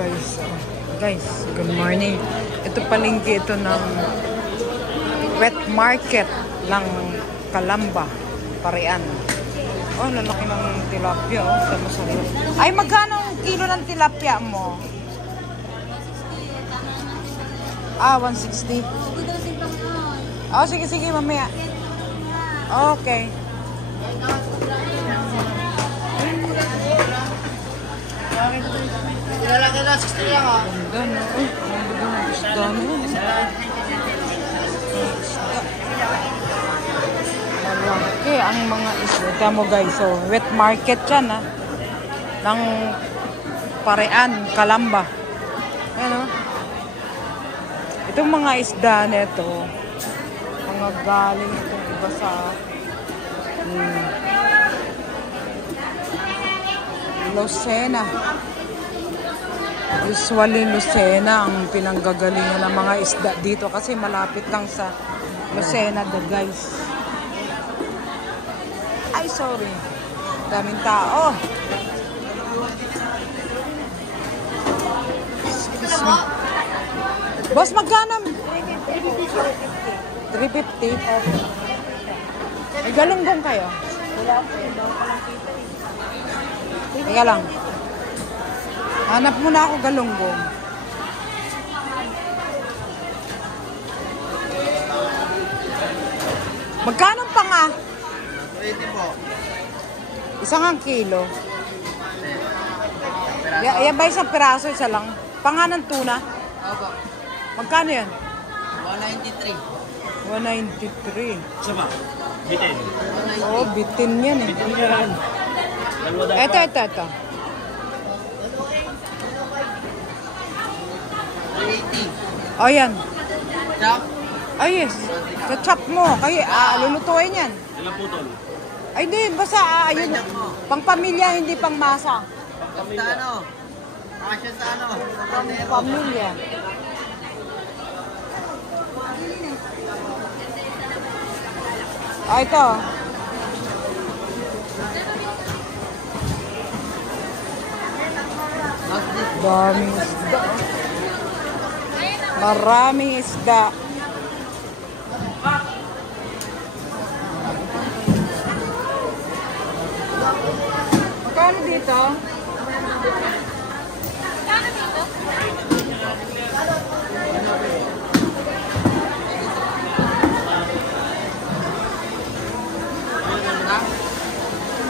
Guys, good morning. Ito palengke ito ng wet market ng Calamba, Parian. Oh, lalaki ng tilapia. Oh, ay, magkano ang kilo ng tilapia mo? 160. Oh, sige, mamaya. Okay. Lalaki na 60 lang ah. Ganda na. Uy, ganda na isda na. Malaki ang mga isda mo guys. So, wet market yan ha. Ng Parian, Calamba. Ayan o. Itong mga isda nito, mga galing itong iba sa Lucena. Usually Lucena ang pinanggagalingan ng mga isda dito kasi malapit lang sa Lucena guys. Ay, sorry. Daming tao. Excuse me. Boss, magkano? 350. May galunggong kayo? Wala po, daw ka lang kita eh. Teka lang. Hanap muna ako galunggong. Magkano pa nga? 20 po. Isang kilo. Yan ba isang piraso? Isa lang. Panganan tuna? Opo. Magkano yan? 193. 193. Sama, bitin. Oo, bitin yan eh. Bitin yan. Ito. 380. O yan. Chop. Ay yes. Sa-chop mo. Kaya lulutuin yan. Ilang putol? Ay di, basta ayun. Pang pamilya, hindi pang masa. Sa ano? Kasya sa ano? Pang pamilya. Ito. Daming isda. Maraming isda. Magkano dito?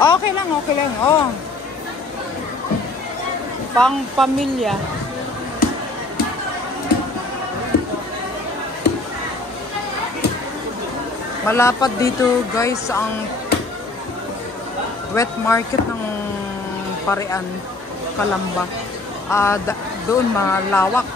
Okay lang. Oh. Pang pamilya. Malapad dito guys ang wet market ng Parian, Calamba. Doon malawak.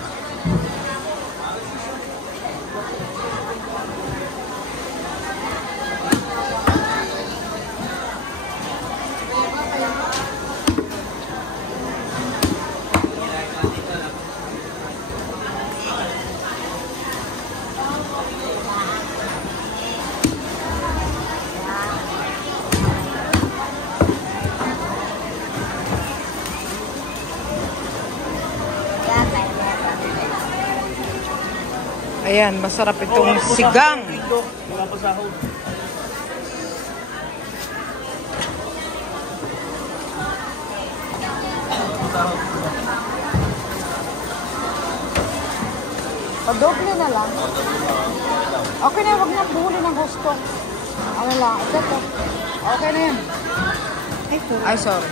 Ayan, masarap itong sigang. Wala pa sahod. Padoble na lang. Okay na, wag na buhuli ng gusto. Ano lang, ito. Okay na yan. Ay, sorry.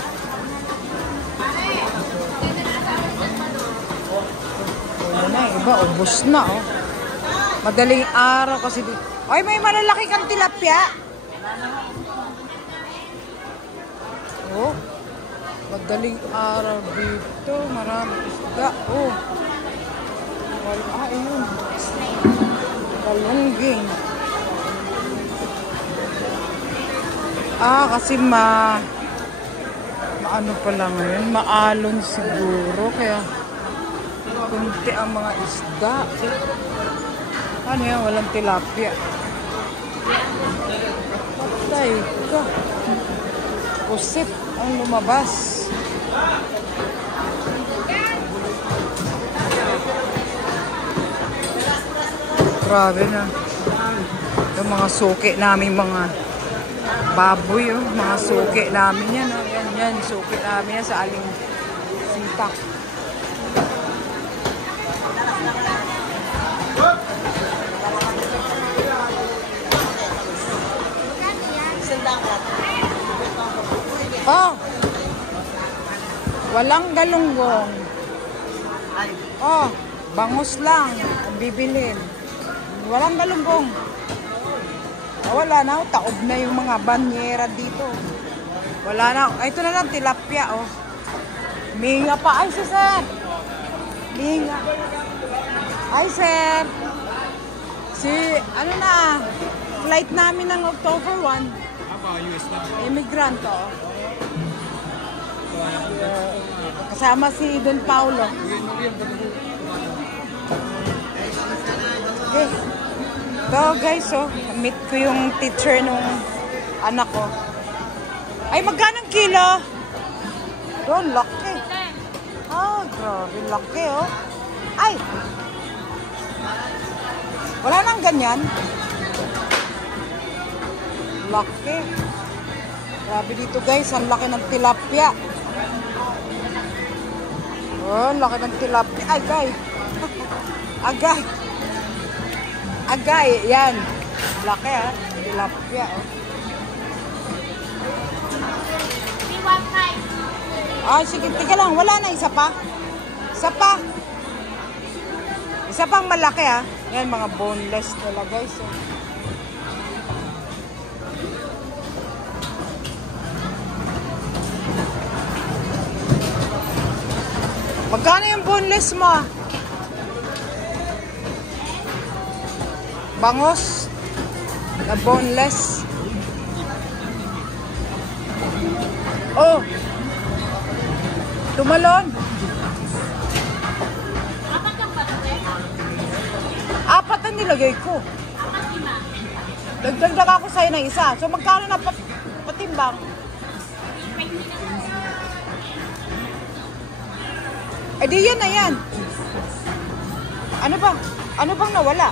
Wala na, iba, ubos na, oh. Madaling araw kasi dito. Ay, may malalaki kang tilapia. Oh. Madaling araw dito. Marami isda. Oh. Wala, ayun. Galungging. Kasi maano pala ngayon. Maalon siguro. Kaya kunti ang mga isda. Ano yan? Walang tilapia. Patay ka. Pusit ang lumabas. Grabe na. Yung mga suki namin, mga baboy, oh. Mga suki namin yan, oh. Yan, suki namin yan sa Aling Sita. Oh! Walang galunggong. Oh, bangus lang ang bibilin. Walang galunggong. Wala na, taob na yung mga banyera dito. Wala na. Ay, ito na lang, tilapia, oh. Minga pa. Ay, sir. Minga. Ay, sir. Ano na, flight namin ng October 1. Immigrant, oh. Kasama si Don Paulo. Okay. So guys, oh, meet ko yung teacher nung anak ko. Ay, magkano kilo? Doon, laki. Ah, grabe, laki, oh. Ay! Wala nang ganyan. Laki. Grabe dito guys, ang laki ng tilapia. Oh, laki ng tilapia. Agay. Agay. Agay, yan. Laki, ah. Tilapia, oh. Ah, sige, tika lang. Wala na, isa pa. Isa pa. Isa pang malaki, ah. Yan, mga boneless nila, guys, oh. Magkano yung boneless mo? Bangos na boneless. Oh, tumalon. Apat ang nilagay ko. Dagdag ako sa'yo ng isa. So magkano na patimbang? Eh di yan na yan. Ano ba? Ano bang nawala?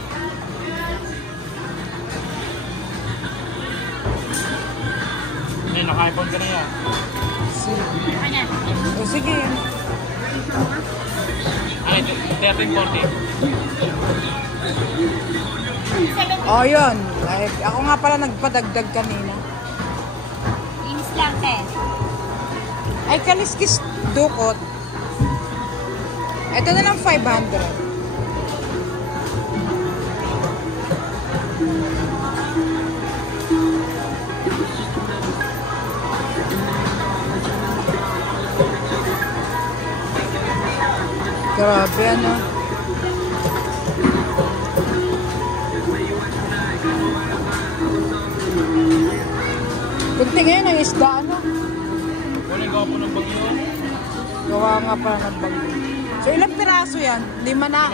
Hindi, naka-iPhone ka na yan. Sige. O sige. Ay, 1340. Oh, yun. Like, ako nga pala nagpadagdag kanina. Inis lang, te. Ay, kaliskis dukot. Ito na lang 500. Grabe, ano. Kunti ngayon ang isda, ano. Wala yung gawa po ng bagyo. Gawa nga pala ng bagyo. So, ilang piraso yan? 5 na.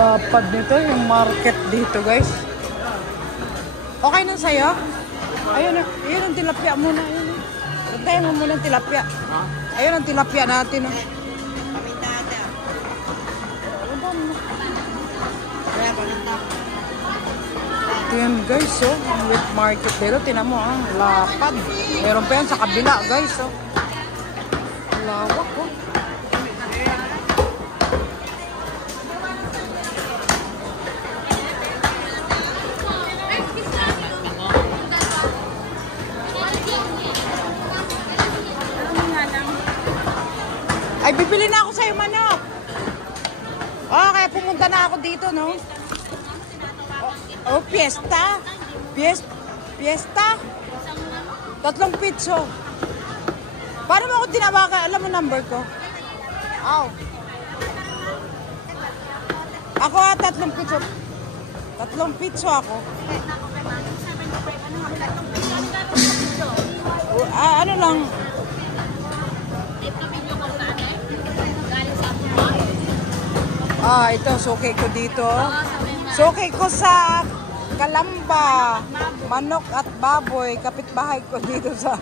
Lapad nito yung market dito, guys. Okay na sa'yo? Ayun, ayun ang tilapia muna. Ayun. Puntayin mo muna ang tilapia. Ayun ang tilapia natin. Oh. Ayan guys, oh. Ang wet market dito. Tinan mo, ah. Lapad. Meron pa yan sa kabila, guys, oh. Lawak, oh. Ay, bibili na ako sa'yo manok. Oh, kaya pumunta na ako dito, no? Oh, fiesta. Fiesta. 3 pitso. Paano mo ako tinawagan? Alam mo number ko? Aw. Ako 3 pitso. 3 pitso ako. Ano lang? Ito, suki ko dito. Suki ko sa Kalamba, manok at baboy, kapitbahay ko dito sa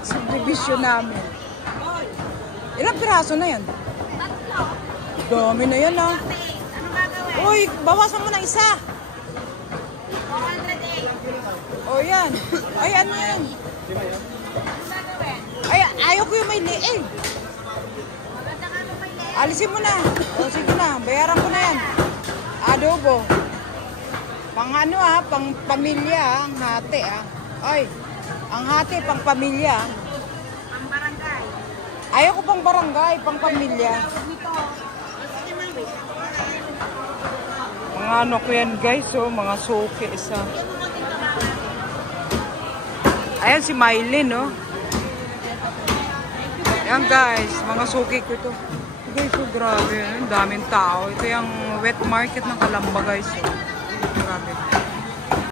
subdivision namin. Ilang piraso na yan? Dami na yan ah. Uy, bawasan mo na isa. O yan. Ay, ano yan? Ay, ayaw ko yung may liig. Alisin mo na. O, sige na. Bayaran ko na yan. Adobo. Pang ano ah, pang pamilya ah, ang hati ah. Ay, ang hati pang pamilya. Ang barangay. Ayaw ko pang barangay, pang pamilya. Mga ano ko yan guys, oh, mga suki isa. Ayan si Mylene, no? Ayan guys, mga suki ko ito. Guys, so grabe, ang daming tao. Ito yung wet market ng Kalamba guys. Oh. Grabe.